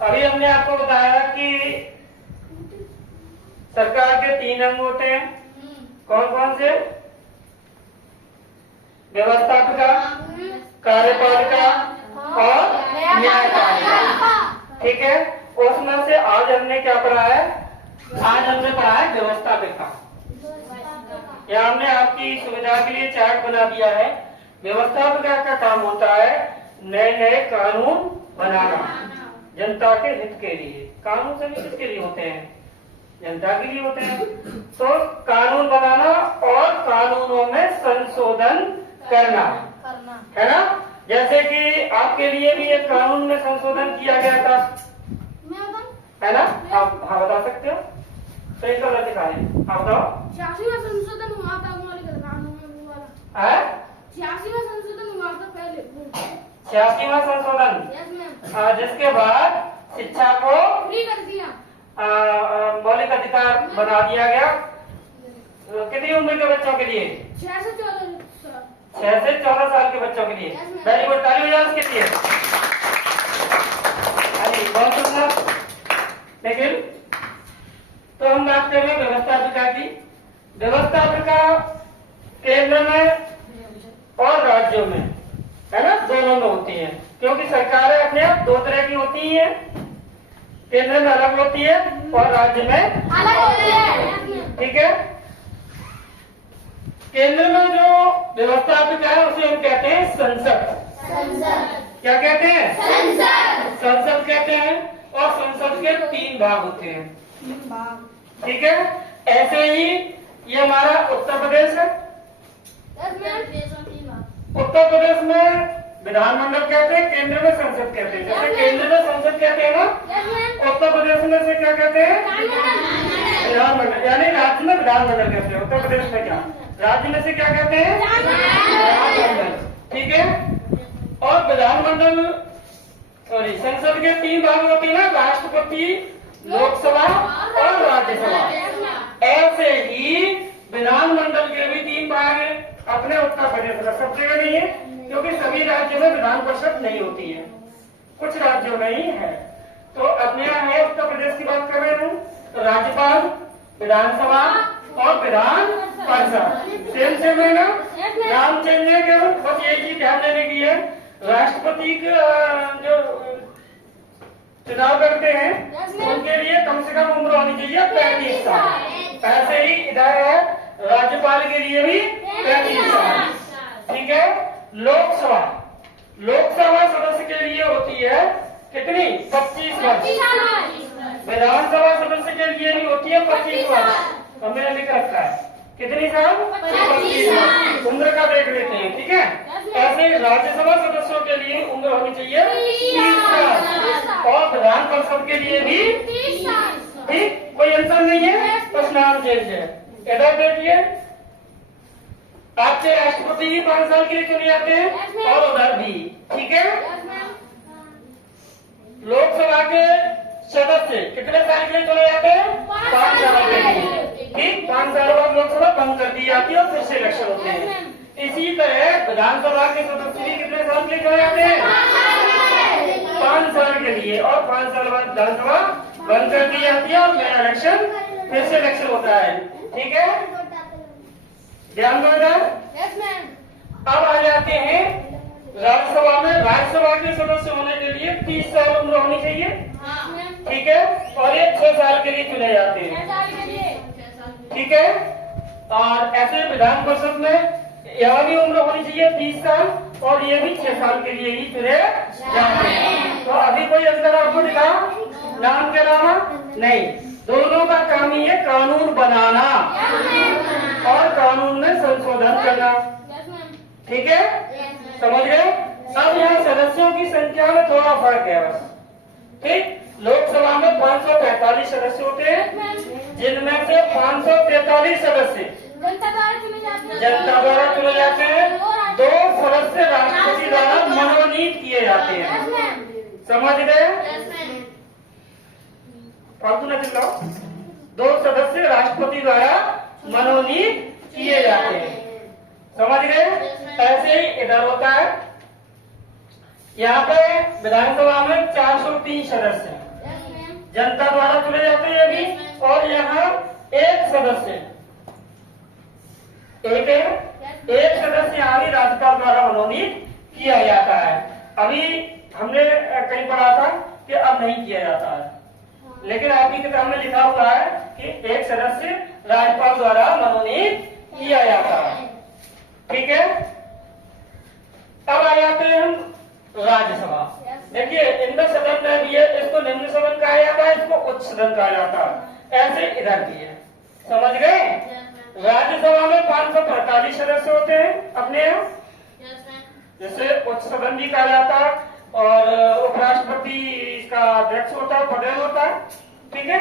अभी हमने आपको बताया कि सरकार के 3 अंग होते हैं। कौन कौन से? व्यवस्थापिका, कार्यपालिका और न्यायपालिका। ठीक है, उसमें से आज हमने क्या पढ़ा है? आज हमने पढ़ा है व्यवस्थापिका। यहाँ हमने आपकी सुविधा के लिए चार्ट बना दिया है। व्यवस्थापिका का काम होता है नए नए कानून बनाना जनता के हित के लिए। कानून सभी किसके लिए होते हैं? जनता के लिए होते हैं। तो कानून बनाना और कानूनों में संशोधन करना है ना। जैसे कि आपके लिए भी एक कानून में संशोधन किया गया था, है ना? आप हाँ बता सकते हो? सही कलर दिखाए, आप बताओ। 86 में संशोधन हुआ था मौलिक कानून में वो वाला। है 86 में संशोधन हुआ था पहले। 86वां संशोधन, यस मैम। जिसके बाद शिक्षा को फ्री कर दिया, मौलिक अधिकार बना दिया गया। कितनी उम्र के बच्चों के लिए? 6 से 14 साल। 6 से 14 साल के बच्चों के लिए। वेरी गुड, ताली हो जाए उसके लिए। बहुत सुंदर। लेकिन तो हम बात कर रहे हैं व्यवस्थापिका की। व्यवस्थापिका केंद्र में और राज्यों में, है ना, दोनों में होती है। क्योंकि सरकारें अपने आप 2 तरह की होती है, केंद्र में अलग होती है और राज्य में अलग होती है। ठीक है। केंद्र में जो व्यवस्थापिका है उसे हम कहते हैं संसद। क्या कहते हैं? संसद कहते हैं। और संसद के 3 भाग होते हैं। ठीक है। ऐसे ही ये हमारा उत्तर प्रदेश है। उत्तर प्रदेश में विधानमंडल कहते हैं, केंद्र में संसद कहते हैं। जैसे केंद्र में संसद कहते हैं ना, उत्तर प्रदेश में से क्या कहते हैं? विधानमंडल। यानी राज्य में विधानमंडल कहते हैं। उत्तर प्रदेश में क्या? राज्य में से क्या कहते हैं? विधानमंडल। ठीक है। और विधानमंडल सॉरी संसद के 3 भाग होते हैं ना, राष्ट्रपति, लोकसभा और राज्यसभा। ऐसे ही विधानमंडल के भी 3 भाग हैं। अपने उत्तर प्रदेश में सब जगह नहीं है, क्योंकि सभी राज्यों में विधान परिषद नहीं होती है, कुछ राज्यों में ही है। तो अपने यहाँ है उत्तर प्रदेश की बात कर रहे हैं तो राज्यपाल, विधानसभा और विधान परिषद सेम है ना। नाम चेंज है केवल, बस एक चीज ध्यान देने की है। राष्ट्रपति का जो चुनाव करते हैं उनके लिए कम से कम उम्र होनी चाहिए 35 साल। ऐसे ही इधर है राज्यपाल के लिए भी 35 साल। ठीक है। लोकसभा सदस्य के लिए होती है कितनी? 25 वर्ष। विधानसभा सदस्य के लिए भी होती है 25 वर्ष। हमने लिख रखा है कितनी साल? 25 वर्ष। उम्र का देख लेते हैं। ठीक है। ऐसे ही राज्यसभा सदस्यों के लिए उम्र होनी चाहिए 30 साल और विधान परिषद के लिए भी 30 साल। ठीक, कोई आंसर नहीं है, बस नाम चेंज है। इधर देखिए, आपके राष्ट्रपति भी 5 साल के लिए चुने जाते हैं और उधर भी। ठीक है। लोकसभा के सदस्य कितने साल के लिए चुने जाते हैं? 5 साल के लिए। ठीक, 5 साल बाद लोकसभा बंद कर दी जाती है और फिर से इलेक्शन होते हैं। इसी तरह विधानसभा के सदस्य भी कितने साल के लिए चुने जाते हैं? 5 साल के लिए, और 5 साल बाद विधानसभा बंद कर दी जाती है और नया इलेक्शन, फिर से इलेक्शन होता है। ठीक है, ध्यान दो इधर। अब आ जाते हैं राज्यसभा में। राज्यसभा के सदस्य होने के लिए 30 साल उम्र होनी चाहिए। ठीक है। और ये 6 साल के लिए चुने जाते हैं। ठीक है। और ऐसे विधान परिषद में यहाँ भी उम्र होनी चाहिए 30 साल और ये भी 6 साल के लिए ही चुने जाते हैं। तो अभी कोई अंतर आपको दिखा नाम के अलावा? नहीं। दोनों का काम ही है कानून बनाना और कानून में संशोधन करना। ठीक है, समझ गए? अब यहाँ सदस्यों की संख्या में थोड़ा फर्क है बस। ठीक, लोकसभा में 543 सदस्य होते हैं, जिनमें से 543 सदस्य जनता द्वारा चुने जाते हैं। 2 सदस्य राष्ट्रपति द्वारा मनोनीत किए जाते हैं। समझ गए? फालतू न चिल्लाओ। 2 सदस्य राष्ट्रपति द्वारा मनोनीत किए जाते हैं। समझ गए? ऐसे ही इधर होता है। यहाँ पे विधानसभा में 403 सदस्य हैं। जनता द्वारा चुने जाते हैं अभी। और यहाँ एक सदस्य यहाँ भी राज्यपाल द्वारा मनोनीत किया जाता है। अभी हमने कहीं पढ़ा था कि अब नहीं किया जाता है, लेकिन आपकी किताब में लिखा हुआ है कि एक सदस्य राज्यपाल द्वारा मनोनीत किया जाता है। ठीक है, अब आ जाते हैं हम राज्यसभा। देखिए इंद्र सदन में भी है, इसको निम्न सदन कहा जाता है, इसको उच्च सदन कहा जाता है, ऐसे इधर भी है। समझ गए? राज्यसभा में 545 सदस्य होते हैं अपने यहाँ, जैसे उच्च सदन भी कहा जाता है, और उपराष्ट्रपति का अध्यक्ष होता है, पदेन होता है। ठीक है,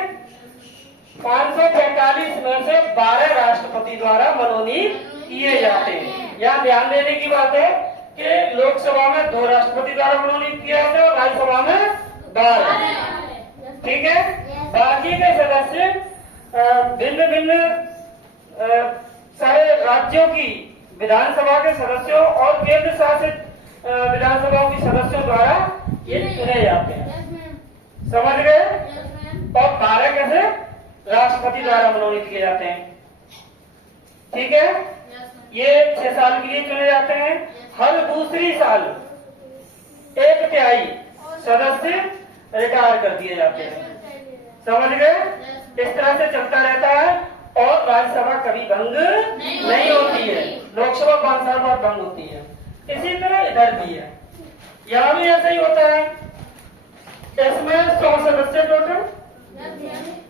545 में से 12 राष्ट्रपति द्वारा मनोनीत किए जाते हैं। यहाँ ध्यान देने की बात है कि लोकसभा में 2 राष्ट्रपति द्वारा मनोनीत किया जाता है और राज्यसभा में 12। ठीक है, बाकी के सदस्य भिन्न भिन्न सारे राज्यों की विधानसभा के सदस्यों और केंद्र शासित विधानसभाओं के सदस्यों द्वारा ये चुने जाते हैं। समझ गए? और 12 कैसे राष्ट्रपति द्वारा मनोनीत किए जाते हैं। ठीक है, ये 6 साल के लिए चुने जाते हैं। हर दूसरी साल 1/3 सदस्य रिटायर कर दिए जाते हैं। समझ गए? इस तरह से चलता रहता है और राज्यसभा कभी भंग नहीं होती है। लोकसभा 5 साल बाद भंग होती है। इसी तरह इधर भी है, यहाँ भी ऐसा ही होता है। इसमें 100 सदस्य टोटल।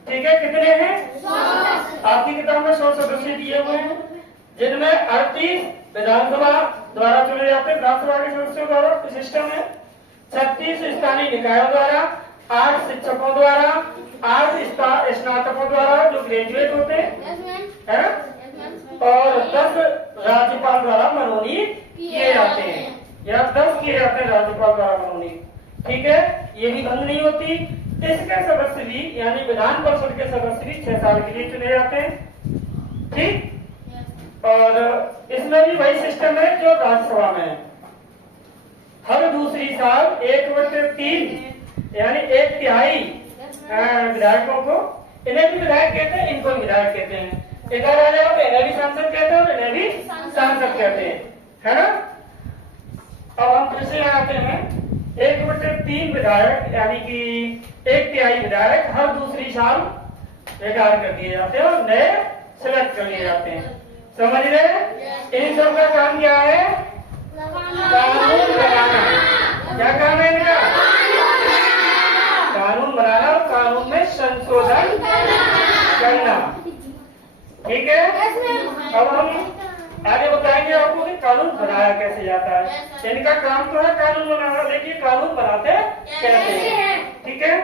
ठीक है, कितने हैं? 100। आपकी किताब में 100 सदस्य दिए हुए हैं, जिनमें 38 विधानसभा द्वारा चुने जाते हैं, विधानसभा के सदस्यों द्वारा सिस्टम है। 36 स्थानीय निकायों द्वारा, 8 शिक्षकों द्वारा, 8 स्नातकों द्वारा जो ग्रेजुएट होते हैं, और 10 राज्यपाल द्वारा मनोनीत किए जाते हैं। या 10 किए जाते हैं राज्यपाल द्वारा मनोनीत। ठीक है, ये भी भंग नहीं होती। इसके सदस्य भी यानी विधान परिषद के सदस्य भी 6 साल के लिए चुने जाते हैं। ठीक, और इसमें भी वही सिस्टम है जो राज्यसभा में है। हर दूसरी साल 1/3 यानी 1/3 विधायकों को, इन्हें भी विधायक कहते हैं, इनको विधायक कहते हैं। इधर आ जाओ तो इन्हें भी सांसद कहते हैं और इन्हें भी सांसद कहते हैं, है ना? अब हम फिर से आते हैं। 1/3 विधायक यानी कि 1/3 विधायक हर दूसरी साल रिटायर कर दिए जाते हैं और नए सिलेक्ट कर लिए जाते हैं। समझ रहे? इन सब का काम क्या है? कानून बनाना। क्या काम है इनका? कानून बनाना और कानून में संशोधन करना। ठीक है, अब हम आगे बताएंगे आपको कि कानून बनाया कैसे जाता है। इनका काम तो है कानून बनाना, देखिए कानून बनाते कैसे हैं। ठीक है।